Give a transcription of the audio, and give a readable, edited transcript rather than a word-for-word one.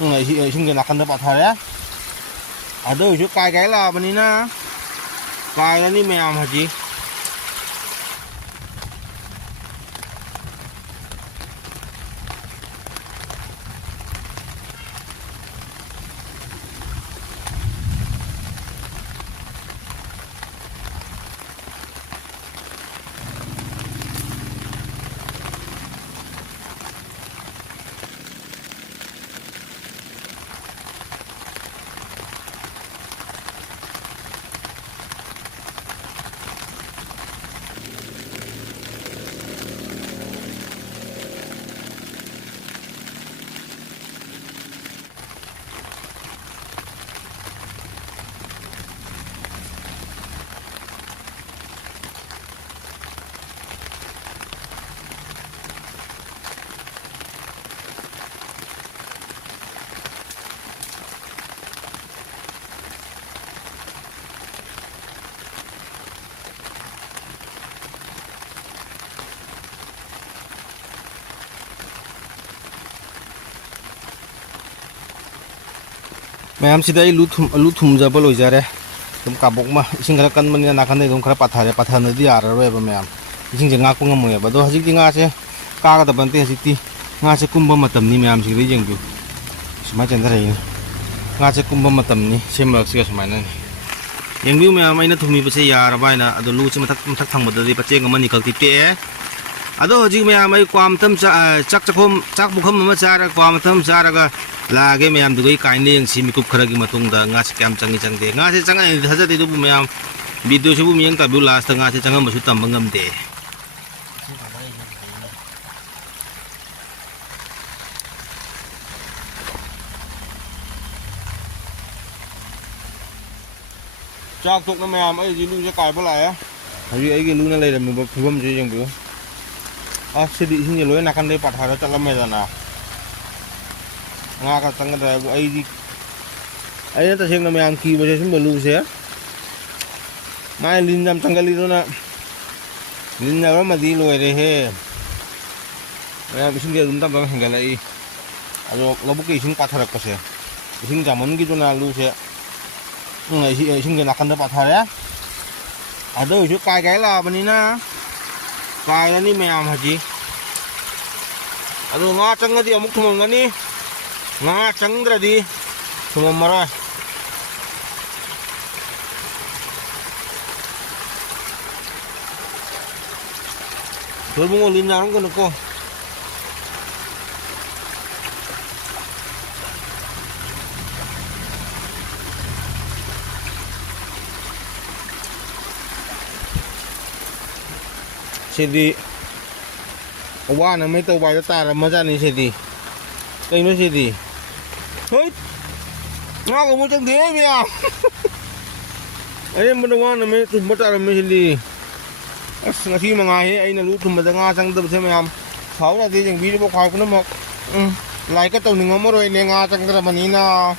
이신게 나간다 바타래 아도 저 까이가이라 버니나 까이라니 매암 하지 ma'am सिदा लू थुमजाब लोजारे तुम काबोक मा इसिंग खरा कन मनी नाखन तुम खरा पाथारे पाथानदी याररोयबा मैम इसिंग जे ngakpa ngamoyaba do hajikti nga se kaga dabante hajikti nga se kumba matamni मैम सिगri jengbu suma chandra yin nga se kumba matamni semlak siga sumaina ni yengbu ma'am aina thumi base yaraba ina ado lu se mathak mathak thangmadadi pache ngama nikal ti pe ado hajik ma'am ai kwam tham chak chakhom chak bukham ma chara kwam tham chara ga लागे ma'am दुगई काइने young मिकुप खरगी मतुंगदा ngaसे क्याम चंगी चंगदे ngaसे चंगा हजदे दुबु ma'am video सुबु मियंग ताबु last ngaसे चंगा मसु तंब ngamde चाक तुक ना ma'am ai ji lu je kai ba lai a haju ai ge lu na lai ram ba phubam je jeng bu a sidi hing je loi na kan dei pathara chalam me jana nga ka tang da ai na ta seng na ma'am ki ba se sim lu se mai lin jam tangali do na lin na ma di loi re he ya bisin ge dum ta ba heng ga lai ado lobu ke isin pathara ko se isin jamon gi do na lu se isin ge na kan da pathara ado ju kai gai la bani na kai la ni ma'am haji ado nga chang di amuk thumam ngani nga changdradi sumamara 돌봉어 린나는 거 넣고 sidi wana mấy tàu bay ta là mà ra này sidi cây nó sidi thôi nga có một trong thế mày à ấy mà đâu wana mấy tụi mất ra mấy sidi khi mà ngày ấy là lũ tụi mà nga sang tập xem mày am sáu là gì chẳng biết bao khoai của nó mọc lại cái tàu mình ngắm rồi nè nga sang tập mà ní na